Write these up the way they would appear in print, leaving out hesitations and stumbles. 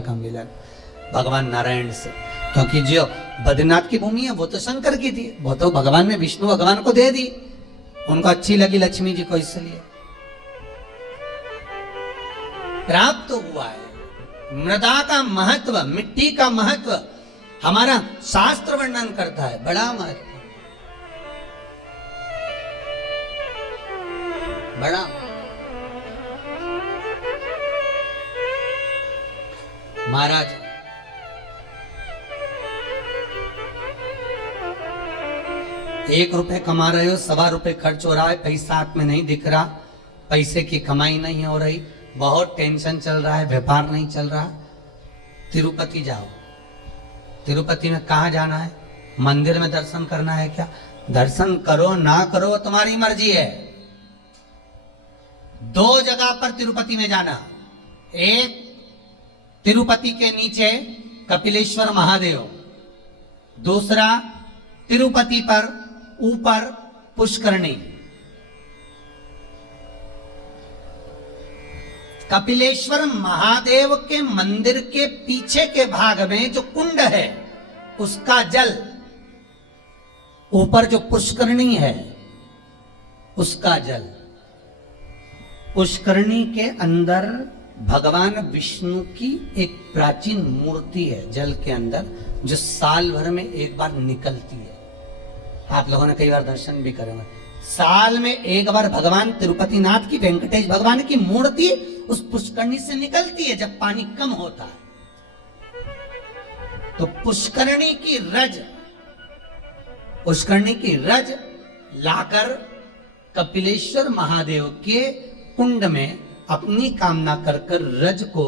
का मिलन भगवान नारायण से, क्योंकि जो बद्रीनाथ की भूमि है वो तो शंकर की थी, वो तो भगवान ने विष्णु भगवान को दे दी, उनको अच्छी लगी लक्ष्मी जी को, इसलिए प्राप्त हुआ है। मृदा का महत्व, मिट्टी का महत्व हमारा शास्त्र वर्णन करता है, बड़ा महत्व, बड़ा। महाराज ₹1 कमा रहे हो, ₹1.25 खर्च हो रहा है, पैसा हाथ में नहीं दिख रहा, पैसे की कमाई नहीं हो रही, बहुत टेंशन चल रहा है, व्यापार नहीं चल रहा, तिरुपति जाओ। तिरुपति में कहाँ जाना है? मंदिर में दर्शन करना है क्या? दर्शन करो ना करो तुम्हारी मर्जी है। 2 जगह पर तिरुपति में जाना, एक तिरुपति के नीचे कपिलेश्वर महादेव, दूसरा तिरुपति पर ऊपर पुष्करणी। कपिलेश्वर महादेव के मंदिर के पीछे के भाग में जो कुंड है उसका जल, ऊपर जो पुष्करणी है उसका जल, पुष्करणी के अंदर भगवान विष्णु की एक प्राचीन मूर्ति है जल के अंदर, जो साल भर में एक बार निकलती है। आप लोगों ने कई बार दर्शन भी करे होंगे। साल में एक बार भगवान तिरुपति नाथ की, वेंकटेश भगवान की मूर्ति उस पुष्करणी से निकलती है जब पानी कम होता है। तो पुष्करणी की रज लाकर कपिलेश्वर महादेव के कुंड में अपनी कामना कर रज को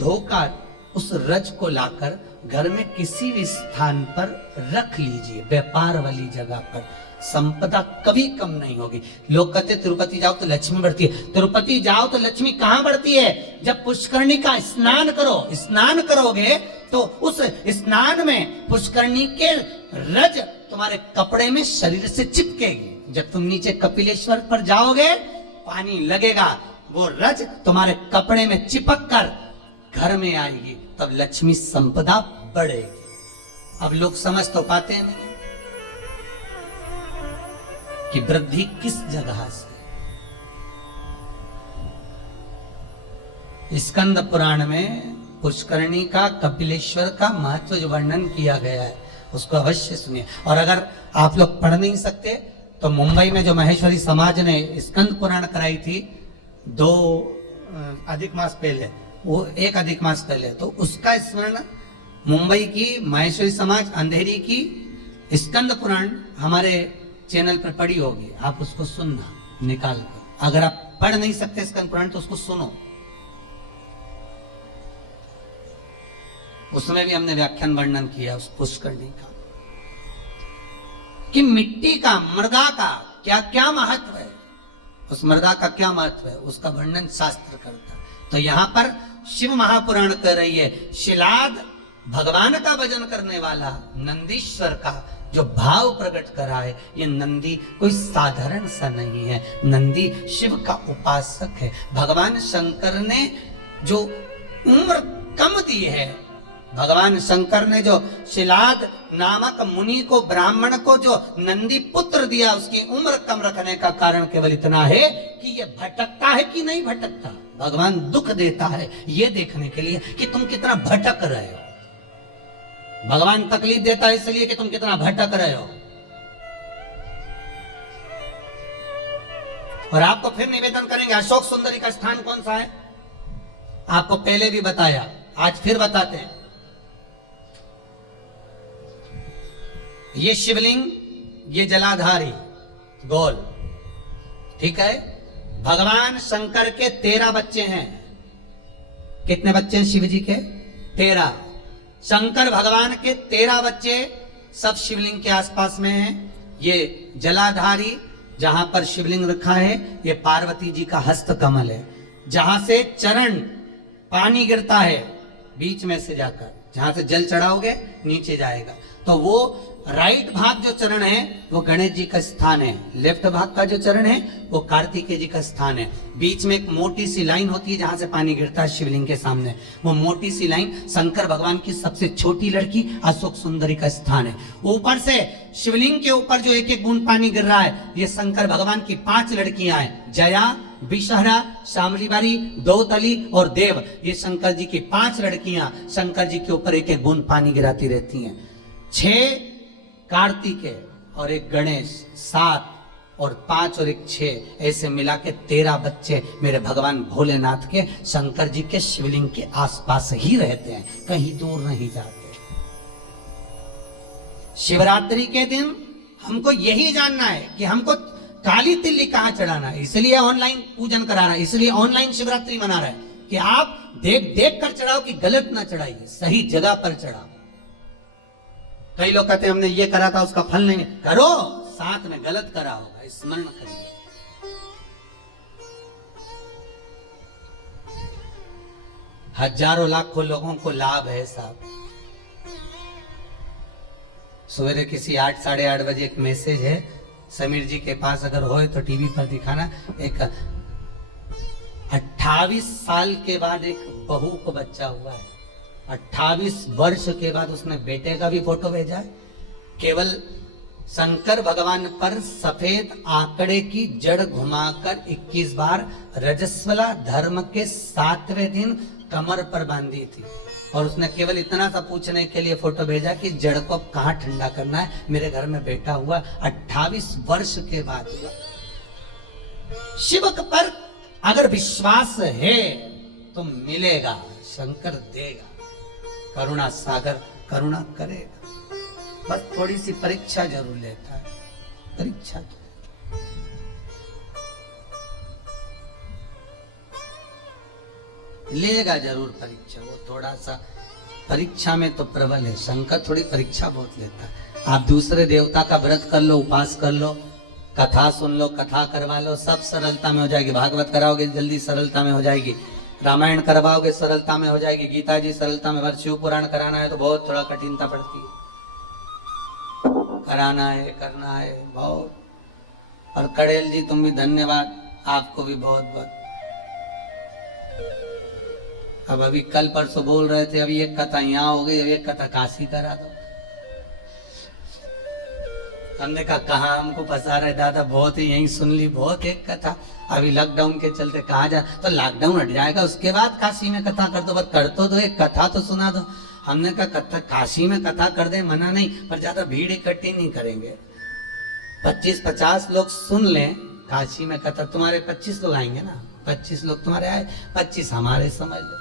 धोकर, उस रज को लाकर घर में किसी भी स्थान पर रख लीजिए, व्यापार वाली जगह पर, संपदा कभी कम नहीं होगी। लोग कहते तिरुपति जाओ तो लक्ष्मी बढ़ती है, तिरुपति जाओ तो लक्ष्मी कहां बढ़ती है? जब पुष्करणी का स्नान करो, स्नान करोगे तो उस स्नान में पुष्करणी के रज तुम्हारे कपड़े में शरीर से चिपकेगी। जब तुम नीचे कपिलेश्वर पर जाओगे, पानी लगेगा, वो रज तुम्हारे कपड़े में चिपक कर घर में आएगी, तब लक्ष्मी संपदा बढ़ेगी। अब लोग समझ तो पाते हैं नहीं कि वृद्धि किस जगह से। स्कंद पुराण में पुष्करणी का, कपिलेश्वर का महत्व जो वर्णन किया गया है उसको अवश्य सुनिए। और अगर आप लोग पढ़ नहीं सकते तो मुंबई में जो महेश्वरी समाज ने स्कंद पुराण कराई थी 2 अधिक मास पहले, वो 1 अधिक मास पहले, तो उसका स्मरण मुंबई की महेश्वरी समाज अंधेरी की स्कंद पुराण हमारे चैनल पर पड़ी होगी, आप उसको सुनना निकाल कर। अगर आप पढ़ नहीं सकते स्कंद पुराण तो उसको सुनो, उसमें भी हमने व्याख्यान वर्णन किया उस पुष्करणी का, कि मिट्टी का, मृदा का क्या क्या महत्व है, उस मृदा का क्या महत्व है, उसका वर्णन शास्त्र करता है। तो यहां पर शिव महापुराण कर रही है, शिलाद भगवान का भजन करने वाला नंदीश्वर का जो भाव प्रकट करा है, ये नंदी कोई साधारण सा नहीं है, नंदी शिव का उपासक है। भगवान शंकर ने जो उम्र कम दी है, भगवान शंकर ने जो शिलाद नामक मुनि को, ब्राह्मण को जो नंदी पुत्र दिया, उसकी उम्र कम रखने का कारण केवल इतना है कि ये भटकता है कि नहीं भटकता। भगवान दुख देता है ये देखने के लिए कि तुम कितना भटक रहे हो। भगवान तकलीफ देता है इसलिए कि तुम कितना भटक रहे हो। और आपको फिर निवेदन करेंगे, अशोक सुंदरी का स्थान कौन सा है? आपको पहले भी बताया, आज फिर बताते हैं। ये शिवलिंग, ये जलाधारी गोल, ठीक है। भगवान शंकर के 13 बच्चे हैं। कितने बच्चे हैं शिव जी के? 13। शंकर भगवान के 13 बच्चे सब शिवलिंग के आसपास में हैं। ये जलाधारी जहां पर शिवलिंग रखा है, ये पार्वती जी का हस्त कमल है, जहां से चरण पानी गिरता है बीच में से जाकर, जहां से जल चढ़ाओगे नीचे जाएगा। तो वो राइट भाग जो चरण है वो गणेश जी का स्थान है, लेफ्ट भाग का जो चरण है वो कार्तिकेय जी का स्थान है। बीच में एक मोटी सी लाइन होती है जहां से पानी गिरता है शिवलिंग के सामने, वो मोटी सी लाइन शंकर भगवान की सबसे छोटी लड़की अशोक सुंदरी का स्थान है। ऊपर से शिवलिंग के ऊपर जो एक एक बूंद पानी गिर रहा है, ये शंकर भगवान की 5 लड़कियां हैं, जया, विषहरा, शामलीबारी, दौतली और देव। ये शंकर जी की 5 लड़कियां शंकर जी के ऊपर एक एक बूंद पानी गिराती रहती हैं। 6 कार्तिकेय और एक गणेश, 7 और 5 और एक 6, ऐसे मिला के 13 बच्चे मेरे भगवान भोलेनाथ के शंकर जी के शिवलिंग के आसपास ही रहते हैं, कहीं दूर नहीं जाते। शिवरात्रि के दिन हमको यही जानना है कि हमको काली तिल्ली कहां चढ़ाना है, इसलिए ऑनलाइन पूजन करा रहा है, इसलिए ऑनलाइन शिवरात्रि मना रहा है कि आप देख देख कर चढ़ाओ कि गलत ना चढ़ाइए, सही जगह पर चढ़ाओ। कई लोग कहते हैं हमने ये करा था उसका फल नहीं, करो, साथ में गलत करा होगा, स्मरण करिए। हजारों लाखों लोगों को लाभ है साहब। सवेरे किसी 8 साढ़े 8 बजे एक मैसेज है, समीर जी के पास अगर होए तो टीवी पर दिखाना। एक 28 साल के बाद एक बहू को बच्चा हुआ है, 28 वर्ष के बाद उसने बेटे का भी फोटो भेजा है। केवल शंकर भगवान पर सफेद आंकड़े की जड़ घुमाकर 21 बार रजस्वला धर्म के 7वें दिन कमर पर बांधी थी, और उसने केवल इतना सा पूछने के लिए फोटो भेजा कि जड़ को कहां ठंडा करना है, मेरे घर में बेटा हुआ। 28 वर्ष के बाद हुआ। शिव पर अगर विश्वास है तो मिलेगा, शंकर देगा, करुणा सागर करुणा करेगा। बस थोड़ी सी परीक्षा जरूर लेता है, परीक्षा लेगा जरूर परीक्षा। वो थोड़ा सा परीक्षा में तो प्रबल है, शंकर थोड़ी परीक्षा बहुत लेता है। आप दूसरे देवता का व्रत कर लो, उपास कर लो, कथा सुन लो, कथा करवा लो, सब सरलता में हो जाएगी। भागवत कराओगे जल्दी सरलता में हो जाएगी, रामायण करवाओगे सरलता में हो जाएगी, गीता जी सरलता में। शिव पुराण कराना है तो बहुत थोड़ा कठिनता पड़ती है, कराना है, करना है बहुत। और कड़ेल जी तुम भी धन्यवाद, आपको भी बहुत बहुत। अब अभी कल परसों बोल रहे थे, अभी एक कथा यहाँ हो गई, अभी एक कथा काशी करा दो। हमने कहा कहाँ हमको फंसा रहे दादा, बहुत ही यहीं सुन ली, बहुत एक कथा। अभी लॉकडाउन के चलते कहा जा, तो लॉकडाउन हट जाएगा उसके बाद काशी में कथा कर दो, बस कर तो एक कथा तो सुना दो। हमने कहा कथा काशी में कथा कर दे, मना नहीं, पर ज्यादा भीड़ इकट्ठी नहीं करेंगे। 25-50 लोग सुन लें काशी में कथा, तुम्हारे 25 लोग आएंगे ना, 25 लोग तुम्हारे आए, 25 हमारे समझ लो,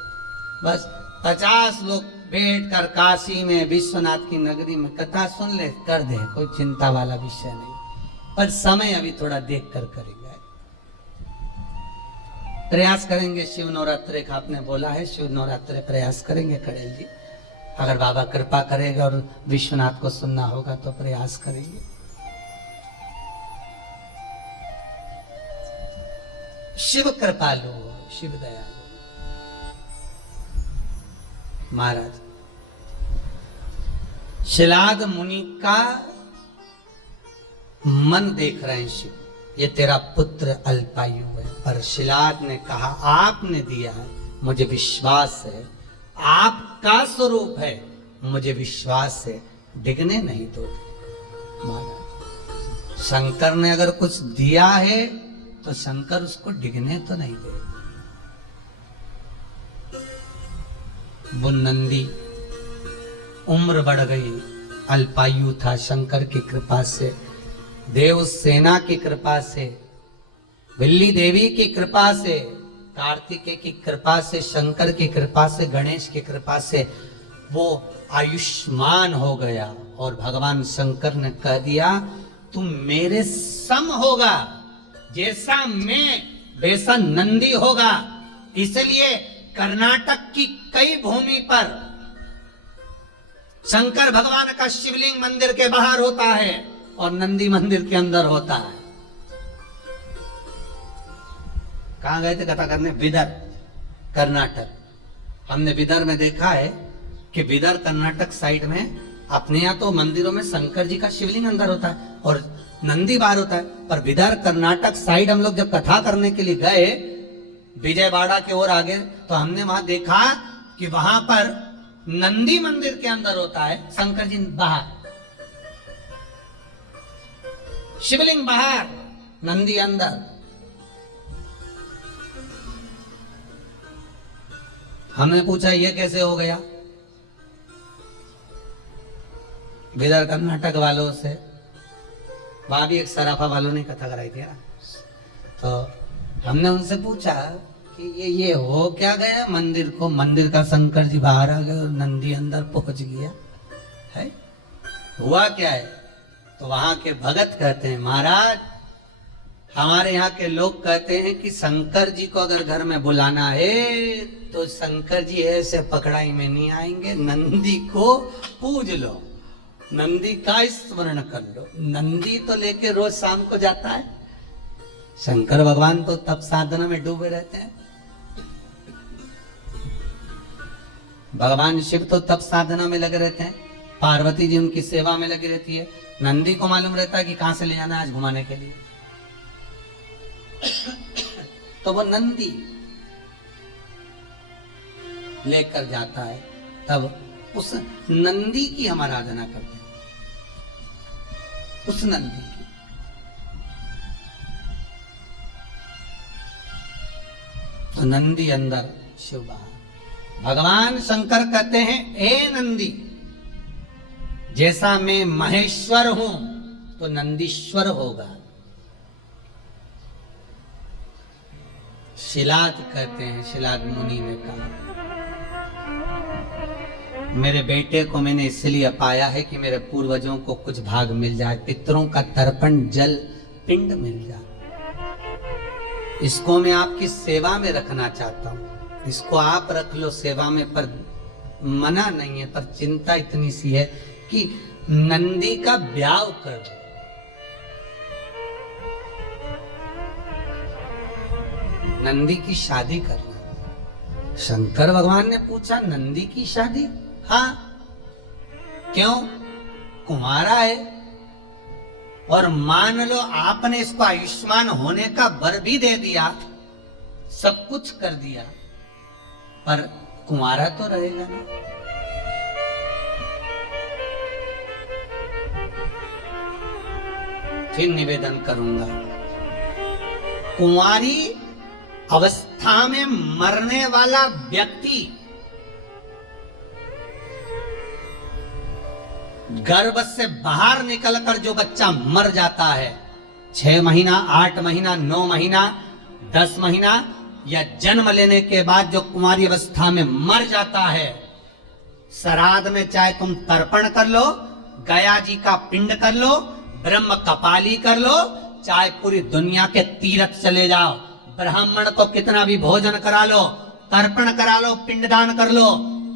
बस 50 लोग बैठकर काशी में विश्वनाथ की नगरी में कथा सुन ले, कर दे, कोई चिंता वाला विषय नहीं। पर समय अभी थोड़ा देख कर करेंगे, प्रयास करेंगे। शिव नवरात्रे का आपने बोला है, शिव नवरात्रे प्रयास करेंगे कड़ेल जी, अगर बाबा कृपा करेगा और विश्वनाथ को सुनना होगा तो प्रयास करेंगे। शिव कृपालु, शिव दयालु महाराज। शिलाद मुनि का मन देख रहे हैं शिव, ये तेरा पुत्र अल्पायु है, पर शिलाद ने कहा आपने दिया है, मुझे विश्वास है, आपका स्वरूप है, मुझे विश्वास है, डिगने नहीं दो। महाराज शंकर ने अगर कुछ दिया है तो शंकर उसको डिगने तो नहीं दे। वो नंदी उम्र बढ़ गई, अल्पायु था, शंकर की कृपा से, देव सेना की कृपा से, बिल्ली देवी की कृपा से, कार्तिकेय की कृपा से, शंकर की कृपा से, गणेश की कृपा से वो आयुष्मान हो गया। और भगवान शंकर ने कह दिया तुम मेरे सम होगा, जैसा मैं वैसा नंदी होगा। इसलिए कर्नाटक की कई भूमि पर शंकर भगवान का शिवलिंग मंदिर के बाहर होता है और नंदी मंदिर के अंदर होता है। कहां गए थे कथा करने? विदर, कर्नाटक। हमने विदर में देखा है कि विदर कर्नाटक साइड में अपने यहाँ तो मंदिरों में शंकर जी का शिवलिंग अंदर होता है और नंदी बाहर होता है, पर विदर कर्नाटक साइड हम लोग जब कथा करने के लिए गए विजयवाड़ा के ओर आगे, तो हमने वहां देखा कि वहां पर नंदी मंदिर के अंदर होता है, शंकर जी बाहर, शिवलिंग बाहर, नंदी अंदर। हमने पूछा ये कैसे हो गया विदर कर्नाटक वालों से, वहां भी एक सराफा वालों ने कथा कराई थी, तो हमने उनसे पूछा कि ये हो क्या गया मंदिर को, मंदिर का शंकर जी बाहर आ गए और नंदी अंदर पहुंच गया है, हुआ क्या है? तो वहां के भगत कहते हैं महाराज हमारे यहाँ के लोग कहते हैं कि शंकर जी को अगर घर में बुलाना है तो शंकर जी ऐसे पकड़ाई में नहीं आएंगे, नंदी को पूज लो, नंदी का स्मरण कर लो। नंदी तो लेके रोज शाम को जाता है, शंकर भगवान तो तप साधना में डूबे रहते हैं, भगवान शिव तो तप साधना में लगे रहते हैं, पार्वती जी उनकी सेवा में लगी रहती है, नंदी को मालूम रहता है कि कहां से ले जाना है आज घुमाने के लिए, तो वो नंदी लेकर जाता है, तब उस नंदी की हम आराधना करते हैं, उस नंदी की। तो नंदी अंदर शिव बाहर। भगवान शंकर कहते हैं ए नंदी जैसा मैं महेश्वर हूं तो नंदीश्वर होगा। शिलाद कहते हैं, शिलाद मुनि ने कहा मेरे बेटे को मैंने इसलिए पाया है कि मेरे पूर्वजों को कुछ भाग मिल जाए, पितरों का तर्पण जल पिंड मिल जाए, इसको मैं आपकी सेवा में रखना चाहता हूं, इसको आप रख लो सेवा में, पर मना नहीं है, पर चिंता इतनी सी है कि नंदी का ब्याह कर दो। नंदी की शादी करना। शंकर भगवान ने पूछा नंदी की शादी? हाँ, क्यों? कुंवारा है और मान लो आपने इसको आयुष्मान होने का वर भी दे दिया, सब कुछ कर दिया, पर कुंवारा तो रहेगा ना। फिर निवेदन करूंगा, कुंवारी अवस्था में मरने वाला व्यक्ति गर्भ से बाहर निकलकर जो बच्चा मर जाता है, 6 महीना, 8 महीना, 9 महीना, 10 महीना या जन्म लेने के बाद जो कुंवारी अवस्था में मर जाता है, श्राद्ध में चाहे तुम तर्पण कर लो, गया जी का पिंड कर लो, ब्रह्म कपाली कर लो, चाहे पूरी दुनिया के तीर्थ चले जाओ, ब्राह्मण को कितना भी भोजन करा लो, तर्पण करा लो, पिंडदान कर लो,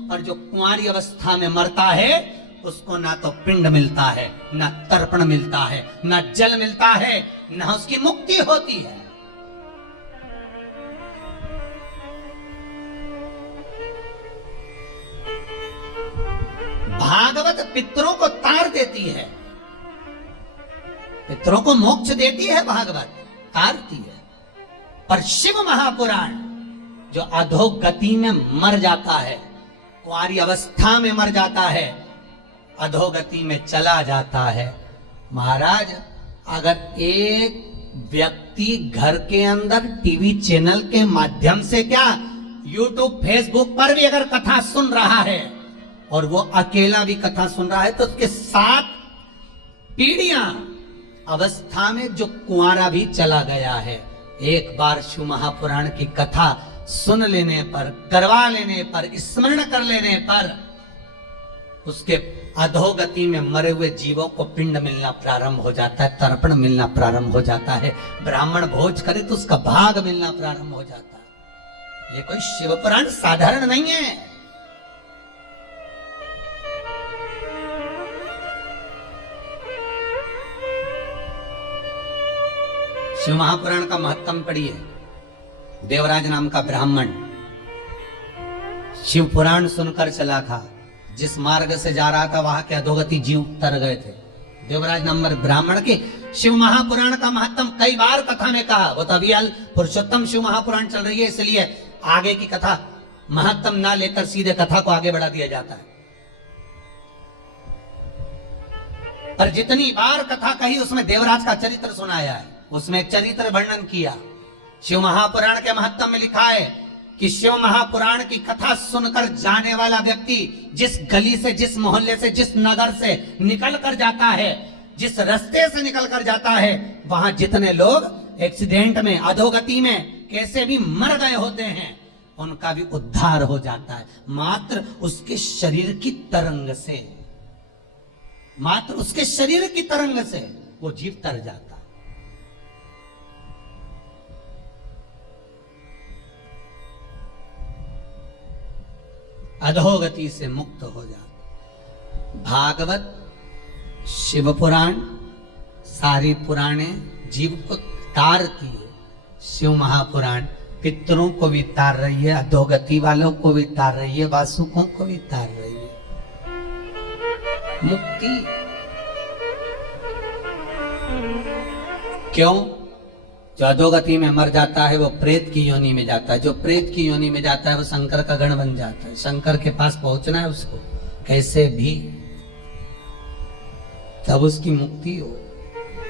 पर जो कुंवारी अवस्था में मरता है उसको ना तो पिंड मिलता है, ना तर्पण मिलता है, ना जल मिलता है, ना उसकी मुक्ति होती है। भागवत पितरों को तार देती है, पितरों को मोक्ष देती है, भागवत तारती है, पर शिव महापुराण जो अधोगति में मर जाता है, कुंवारी अवस्था में मर जाता है, अधोगति में चला जाता है। महाराज अगर एक व्यक्ति घर के अंदर टीवी चैनल के माध्यम से क्या यूट्यूब फेसबुक पर भी अगर कथा सुन रहा है और वो अकेला भी कथा सुन रहा है, तो उसके 7 पीढ़ियां अवस्था में जो कुंवारा भी चला गया है, एक बार शिव महापुराण की कथा सुन लेने पर, करवा लेने पर, स्मरण कर लेने पर उसके अधोगति में मरे हुए जीवों को पिंड मिलना प्रारंभ हो जाता है, तर्पण मिलना प्रारंभ हो जाता है, ब्राह्मण भोज करे तो उसका भाग मिलना प्रारंभ हो जाता है। ये कोई शिव पुराण साधारण नहीं है। शिव महापुराण का महत्तम पढ़िए। देवराज नाम का ब्राह्मण शिव पुराण सुनकर चला था, जिस मार्ग से जा रहा था वहां के अधोगति जीव तर गए थे। देवराज नंबर ब्राह्मण के शिव महापुराण का महत्व कई बार कथा में कहा। वो तो अभी पुरुषोत्तम शिव महापुराण चल रही है, इसलिए आगे की कथा महत्व ना लेकर सीधे कथा को आगे बढ़ा दिया जाता है। पर जितनी बार कथा कही उसमें देवराज का चरित्र सुनाया है, उसमें एक चरित्र वर्णन किया। शिव महापुराण के महत्व में लिखा है कि शिव महापुराण की कथा सुनकर जाने वाला व्यक्ति जिस गली से, जिस मोहल्ले से, जिस नगर से निकल कर जाता है, जिस रास्ते से निकल कर जाता है, वहां जितने लोग एक्सीडेंट में, अधोगति में कैसे भी मर गए होते हैं, उनका भी उद्धार हो जाता है। मात्र उसके शरीर की तरंग से, मात्र उसके शरीर की तरंग से वो जीव तर जाता। अधोगति से मुक्त हो जाता। भागवत, शिव पुराण, सारी पुराणे जीव को तारती है। शिव महापुराण पितरों को भी तार रही है, अधोगति वालों को भी तार रही है, वासुकों को भी तार रही है। मुक्ति क्यों? जो अधोगति में मर जाता है वो प्रेत की योनि में जाता है। जो प्रेत की योनि में जाता है वो शंकर का गण बन जाता है। शंकर के पास पहुंचना है उसको कैसे भी, तब उसकी मुक्ति हो।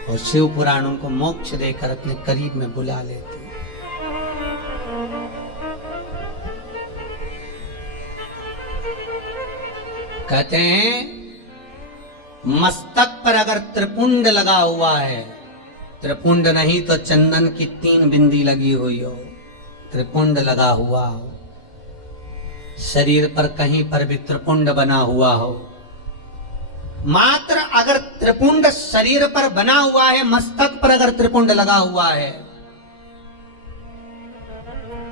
और शिव पुराण उनको मोक्ष देकर अपने करीब में बुला लेते हैं। कहते हैं मस्तक पर अगर त्रिपुंड लगा हुआ है, त्रिपुंड नहीं तो चंदन की 3 बिंदी लगी हुई हो, त्रिपुंड लगा हुआ हो, शरीर पर कहीं पर भी त्रिपुंड बना हुआ हो, मात्र अगर त्रिपुंड शरीर पर बना हुआ है, मस्तक पर अगर त्रिपुंड लगा हुआ है,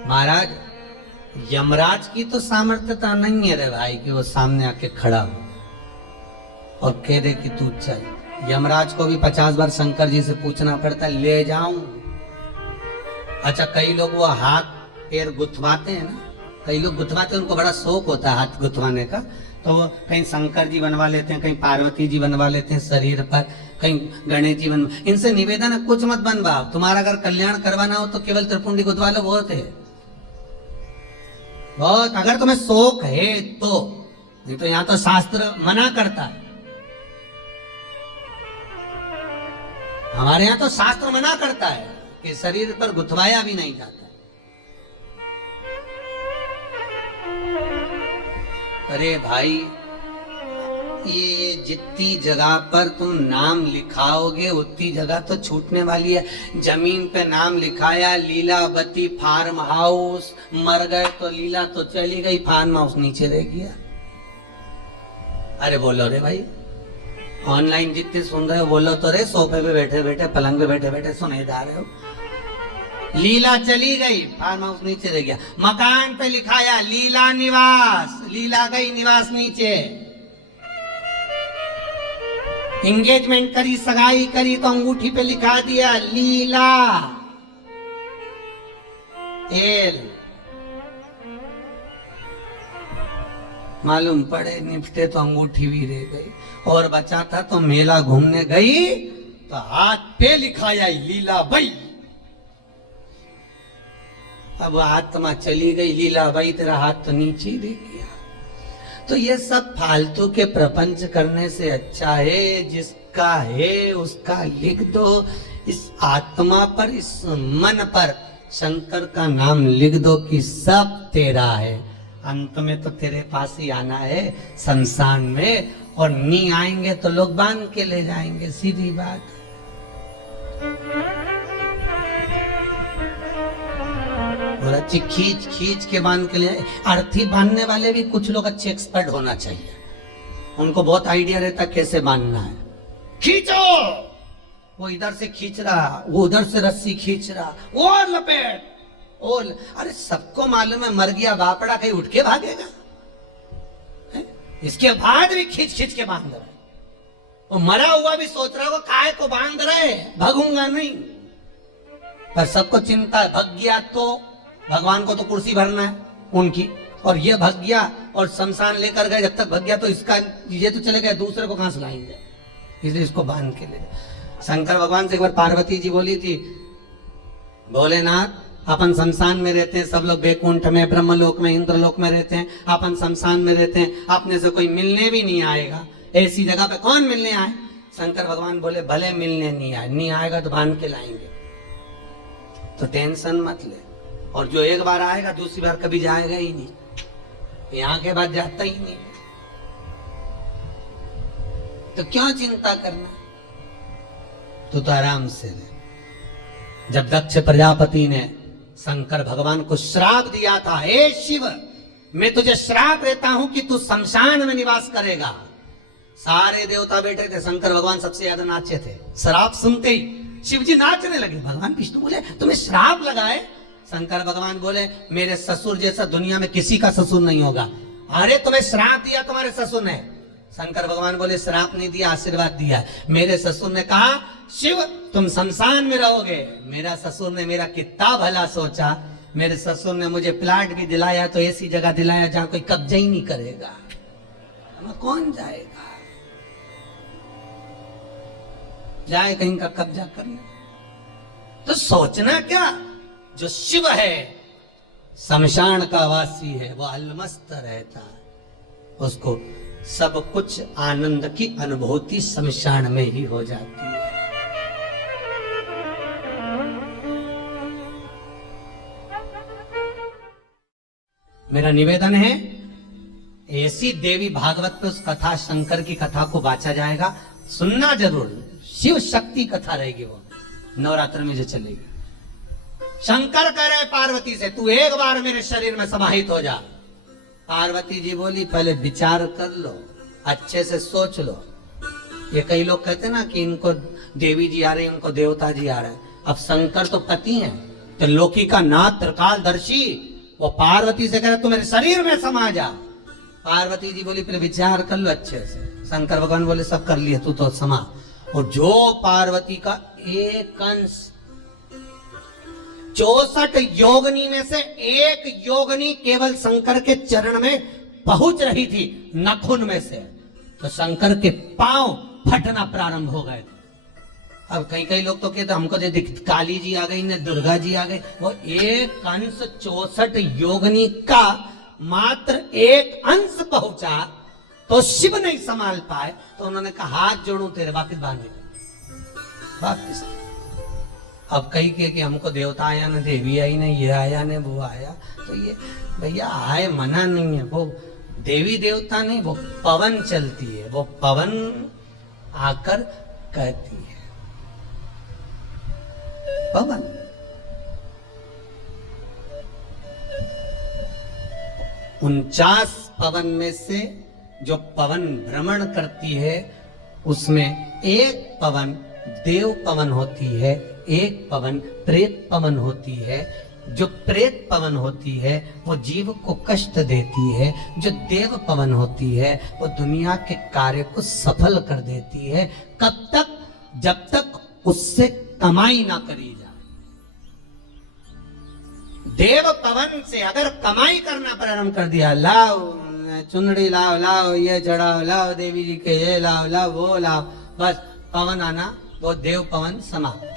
महाराज यमराज की तो सामर्थ्यता नहीं है रे भाई कि वो सामने आके खड़ा हो और कह दे कि तू चल। यमराज को भी 50 बार शंकर जी से पूछना पड़ता है, ले जाऊं? अच्छा, कई लोग वो हाथ पैर गुथवाते हैं ना, कई लोग गुथवाते हैं, उनको बड़ा शौक होता है हाथ गुथवाने का, तो वो कहीं शंकर जी बनवा लेते हैं, कहीं पार्वती जी बनवा लेते हैं शरीर पर, कहीं गणेश जी बनवा। इनसे निवेदन है कुछ मत बनवाओ, तुम्हारा अगर कल्याण करवाना हो तो केवल त्रिपुंडी गुथवा लो, बहुत है, बहुत। अगर तुम्हें शौक है तो, नहीं तो यहाँ तो शास्त्र मना करता है। हमारे यहां तो शास्त्र मना करता है कि शरीर पर गुथवाया भी नहीं जाता। अरे भाई, ये जितनी जगह पर तुम नाम लिखाओगे उतनी जगह तो छूटने वाली है। जमीन पे नाम लिखाया लीलावती फार्म हाउस, मर गए तो लीला तो चली गई, फार्म हाउस नीचे रह गया। अरे बोलो रे भाई, ऑनलाइन जितने सुन रहे हो बोलो तो रे, सोफे पे बैठे बैठे, पलंग पे बैठे बैठे सुने जा रहे हो। लीला चली गई, फार्म हाउस नीचे रह गया। मकान पे लिखाया लीला निवास, लीला गई, निवास नीचे। एंगेजमेंट करी, सगाई करी तो अंगूठी पे लिखा दिया लीला एल। मालूम पड़े निपटे तो अंगूठी भी रह गई, और बचा था तो मेला घूमने गई तो हाथ पे लिखाया लीला बाई। अब आत्मा चली गई, लीला बाई तेरा हाथ तो नीचे ही रह गया। तो ये सब फालतू के प्रपंच करने से अच्छा है जिसका है उसका लिख दो। इस आत्मा पर, इस मन पर शंकर का नाम लिख दो कि सब तेरा है। अंत में तो तेरे पास ही आना है संसार में, और नहीं आएंगे तो लोग बांध के ले जाएंगे, सीधी बात। और अच्छी खींच खींच के बांध के ले, अर्थी बांधने वाले भी कुछ लोग अच्छे एक्सपर्ट होना चाहिए, उनको बहुत आइडिया रहता कैसे बांधना है। खींचो, वो इधर से खींच रहा, वो उधर से रस्सी खींच रहा, और लपेट, और अरे सबको मालूम है मर गया बापड़ा, कहीं उठ के भागेगा? इसके बाद भी खींच खींच के बांध रहे। वो मरा हुआ भी सोच रहा होगा काहे को बांध रहे, भागूंगा नहीं। पर सबको चिंता है, भग गया तो भगवान को तो कुर्सी भरना है उनकी, और ये भग गया और शमशान लेकर गए, जब तक भग गया तो इसका ये तो चले गए, दूसरे को कहां से लाएंगे, इसलिए इसको बांध के ले गए। शंकर भगवान से एक बार पार्वती जी बोली थी, भोलेनाथ अपन शमशान में रहते हैं, सब लोग बैकुंठ में, ब्रह्मलोक में, इंद्रलोक में रहते हैं, अपन शमशान में रहते हैं, अपने से कोई मिलने भी नहीं आएगा, ऐसी जगह पे कौन मिलने आए। शंकर भगवान बोले भले मिलने नहीं आएगा तो बांध के लाएंगे, तो टेंशन मत ले, और जो एक बार आएगा दूसरी बार कभी जाएगा ही नहीं, यहां के बाद जाता ही नहीं, तो क्यों चिंता करना, तो आराम से रहे। जब दक्ष प्रजापति ने शंकर भगवान को श्राप दिया था, हे शिव मैं तुझे श्राप देता हूं कि तू शमशान में निवास करेगा, सारे देवता बैठे थे, शंकर भगवान सबसे ज्यादा नाचे थे। श्राप सुनते ही शिव जी नाचने लगे। भगवान विष्णु बोले तुम्हें श्राप लगाए। शंकर भगवान बोले मेरे ससुर जैसा दुनिया में किसी का ससुर नहीं होगा। अरे तुम्हें श्राप दिया तुम्हारे ससुर ने। शंकर भगवान बोले श्राप नहीं दिया, आशीर्वाद दिया। मेरे ससुर ने कहा शिव तुम शमशान में रहोगे। मेरा ससुर ने मेरा कितना भला सोचा, मेरे ससुर ने मुझे प्लाट भी दिलाया, तो ऐसी जगह दिलाया जहां कोई कब्जा ही नहीं करेगा, कौन जाएगा, जाए कहीं का कब्जा करने। तो सोचना क्या, जो शिव है शमशान का वासी है, वो अलमस्त रहता है, उसको सब कुछ आनंद की अनुभूति शमशान में ही हो जाती है। मेरा निवेदन है ऐसी देवी भागवत पे उस कथा, शंकर की कथा को बांचा जाएगा, सुनना जरूर। शिव शक्ति कथा रहेगी, वो नवरात्र में जो चलेगी। शंकर कह रहे पार्वती से तू एक बार मेरे शरीर में समाहित हो जा। पार्वती जी बोली पहले विचार कर लो, अच्छे से सोच लो। ये कई लोग कहते ना कि इनको देवी जी आ रही, उनको देवता जी आ रहे हैं। अब शंकर तो पति हैं, तो लोकी का नाथ त्रिकालदर्शी, वो पार्वती से कह रहे तू मेरे शरीर में समा जा। पार्वती जी बोली पहले विचार कर लो अच्छे से। शंकर भगवान बोले सब कर लिए, तू तो समा। और जो पार्वती का एक अंश 64 योगनी में से एक योगनी केवल शंकर के चरण में पहुंच रही थी, नखुन में से, तो शंकर के पांव फटना प्रारंभ हो गए। अब कई लोग तो कहते हमको जो काली जी आ गई ने, दुर्गा जी आ गई, वो एक अंश 64 योगनी का मात्र एक अंश पहुंचा, तो शिव नहीं संभाल पाए, तो उन्होंने कहा हाथ जोड़ू तेरे, वापिस बांधे वापिस। अब कई के कि हमको देवता आया ना, देवी आई ना, ये आया ने, वो आया, तो ये भैया आए मना नहीं है, वो देवी देवता नहीं, वो पवन चलती है, वो पवन आकर कहती है, पवन। उनचास पवन में से जो पवन भ्रमण करती है, उसमें एक पवन देव पवन होती है, एक पवन प्रेत पवन होती है। जो प्रेत पवन होती है वो जीव को कष्ट देती है, जो देव पवन होती है वो दुनिया के कार्य को सफल कर देती है। कब तक? जब तक उससे कमाई ना करी जाए। देव पवन से अगर कमाई करना प्रारंभ कर दिया, लाओ चुनड़ी लाओ, लाओ ये चढ़ाओ, लाओ देवी जी के ये लाओ, लाओ वो लाओ, बस पवन आना, वो देव पवन समाप्त,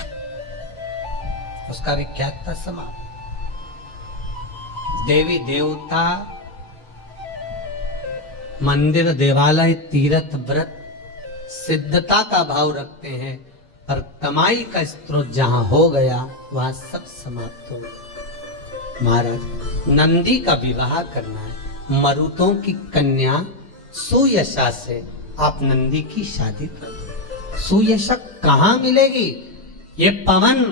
उसका विख्यात था समाप्त। देवी देवता मंदिर देवालय तीर्थ व्रत सिद्धता का भाव रखते हैं, पर कमाई का स्रोत जहां हो गया वहां सब समाप्त हो गया। महाराज नंदी का विवाह करना है, मरुतों की कन्या सुयशा से आप नंदी की शादी कर दो। सुयशा कहां मिलेगी? ये पवन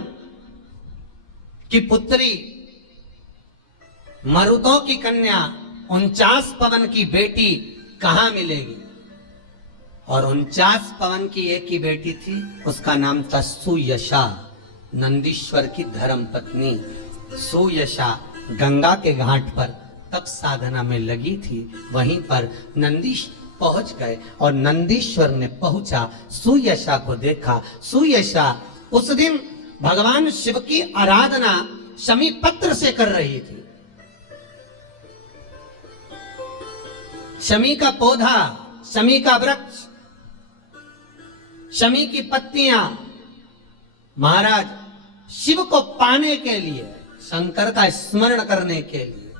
की पुत्री, मरुतों की कन्या, 49 पवन की बेटी कहां मिलेगी? और 49 पवन की एक ही बेटी थी, उसका नाम था सुयशा, नंदीश्वर की धर्म पत्नी। सुयशा गंगा के घाट पर तप साधना में लगी थी, वहीं पर नंदीश पहुंच गए और नंदीश्वर ने पहुंचा, सुयशा को देखा। सुयशा उस दिन भगवान शिव की आराधना शमी पत्र से कर रही थी। शमी का पौधा, शमी का वृक्ष, शमी की पत्तियां महाराज शिव को पाने के लिए, शंकर का स्मरण करने के लिए,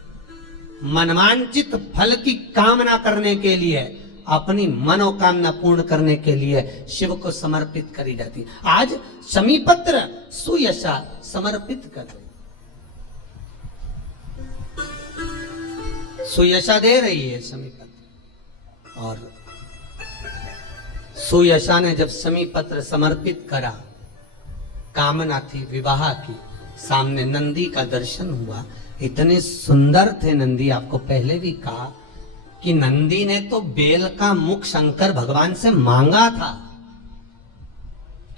मनवांचित फल की कामना करने के लिए, अपनी मनोकामना पूर्ण करने के लिए शिव को समर्पित करी जाती है। आज शमी पत्र सुयशा समर्पित कर रही, सुयशा दे रही है शमी पत्र। और सुयशा ने जब शमी पत्र समर्पित करा, कामना थी विवाह की, सामने नंदी का दर्शन हुआ। इतने सुंदर थे नंदी, आपको पहले भी कहा कि नंदी ने तो बेल का मुख शंकर भगवान से मांगा था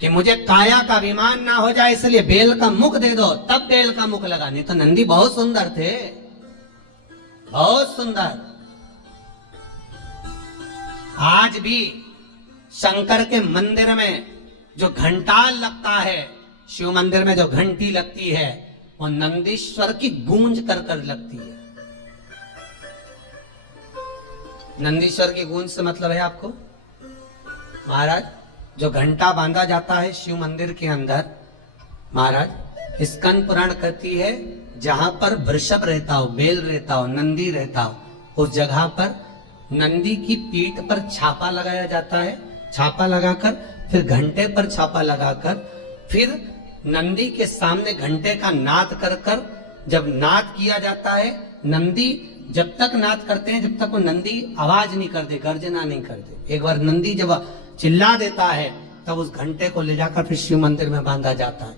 कि मुझे काया का विमान ना हो जाए, इसलिए बेल का मुख दे दो, तब बेल का मुख लगा। नहीं तो नंदी बहुत सुंदर थे, बहुत सुंदर। आज भी शंकर के मंदिर में जो घंटाल लगता है, शिव मंदिर में जो घंटी लगती है, वो नंदीश्वर की गूंज कर कर लगती है। नंदीश्वर की गूंज से मतलब है आपको महाराज, जो घंटा बांधा जाता है शिव मंदिर के अंदर, महाराज स्कंद पुराण कहती है जहां पर वृषभ रहता हो, बेल रहता हो, नंदी रहता हो, उस जगह पर नंदी की पीठ पर छापा लगाया जाता है। छापा लगाकर फिर घंटे पर छापा लगाकर फिर नंदी के सामने घंटे का नाद कर कर जब नाद किया जाता है, नंदी जब तक नाद करते हैं जब तक वो नंदी आवाज नहीं करते, गर्जना नहीं करते। एक बार नंदी जब चिल्ला देता है तब उस घंटे को ले जाकर फिर शिव मंदिर में बांधा जाता है।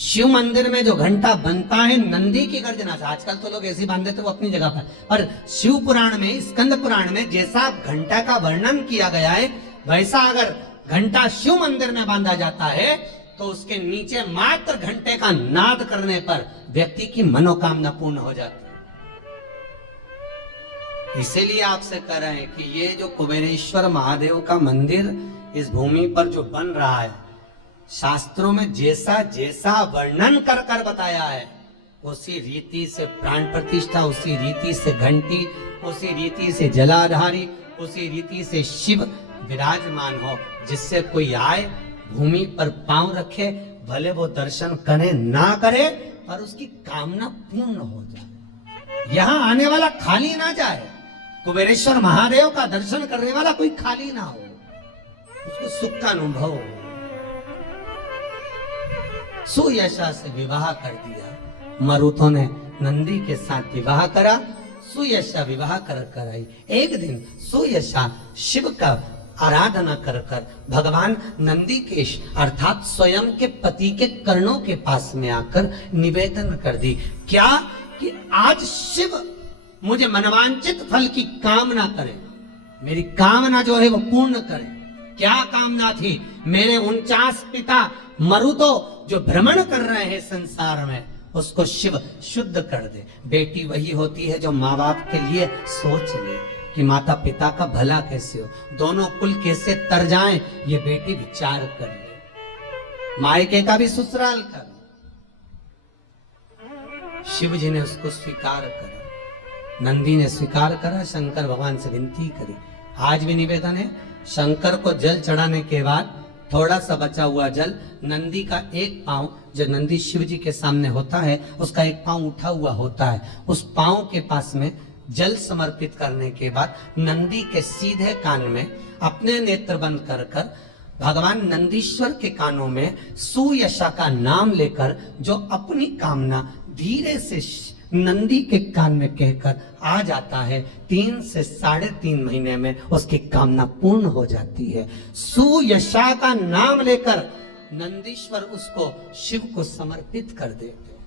शिव मंदिर में जो घंटा बनता है नंदी की गर्जना से, आजकल तो लोग ऐसे बांध देते वो अपनी जगह पर शिव पुराण में, स्कंद पुराण में जैसा घंटा का वर्णन किया गया है, वैसा अगर घंटा शिव मंदिर में बांधा जाता है तो उसके नीचे मात्र घंटे का नाद करने पर व्यक्ति की मनोकामना पूर्ण हो जाती है। इसीलिए आपसे कह रहे हैं कि ये जो कुबेरेश्वर महादेव का मंदिर इस भूमि पर जो बन रहा है, शास्त्रों में जैसा जैसा वर्णन कर कर बताया है, उसी रीति से प्राण प्रतिष्ठा, उसी रीति से घंटी, उसी रीति से जलाधारी, उसी रीति से शिव विराजमान हो, जिससे कोई आए भूमि पर पांव रखे, भले वो दर्शन करे ना करे, पर उसकी कामना पूर्ण हो जाए। यहां आने वाला खाली ना जाए, कुबेरेश्वर महादेव का दर्शन करने वाला कोई खाली ना हो, उसको सुख का अनुभव हो। सुयशा से विवाह कर दिया, मरुतों ने नंदी के साथ विवाह करा, सुयशा विवाह कर आई। एक दिन सुयशा शिव का आराधना कर कर भगवान नंदीकेश अर्थात स्वयं के पति के कर्णों के पास में आकर निवेदन कर दी, क्या कि आज शिव मुझे मनवांचित फल की कामना करे, मेरी कामना जो है वो पूर्ण करे। क्या कामना थी? मेरे 49 पिता मरुतो जो भ्रमण कर रहे हैं संसार में, उसको शिव शुद्ध कर दे। बेटी वही होती है जो माँ बाप के लिए सोच ले कि माता पिता का भला कैसे हो, दोनों कुल कैसे तर जाएं, ये बेटी विचार कर ले, मायके का भी ससुराल कर। शिव जी ने उसको स्वीकार करा, नंदी ने स्वीकार करा, शंकर भगवान से विनती करी। आज भी निवेदन है, शंकर को जल चढ़ाने के बाद थोड़ा सा बचा हुआ जल नंदी का एक पांव, जो नंदी शिव जी के सामने होता है उसका एक पांव उठा हुआ होता है, उस पांव के पास में जल समर्पित करने के बाद नंदी के सीधे कान में अपने नेत्र बंद कर कर भगवान नंदीश्वर के कानों में सुयशा का नाम लेकर जो अपनी कामना धीरे से नंदी के कान में कहकर आ जाता है, 3 से 3.5 महीने में उसकी कामना पूर्ण हो जाती है। सुयशा का नाम लेकर नंदीश्वर उसको शिव को समर्पित कर देते हैं।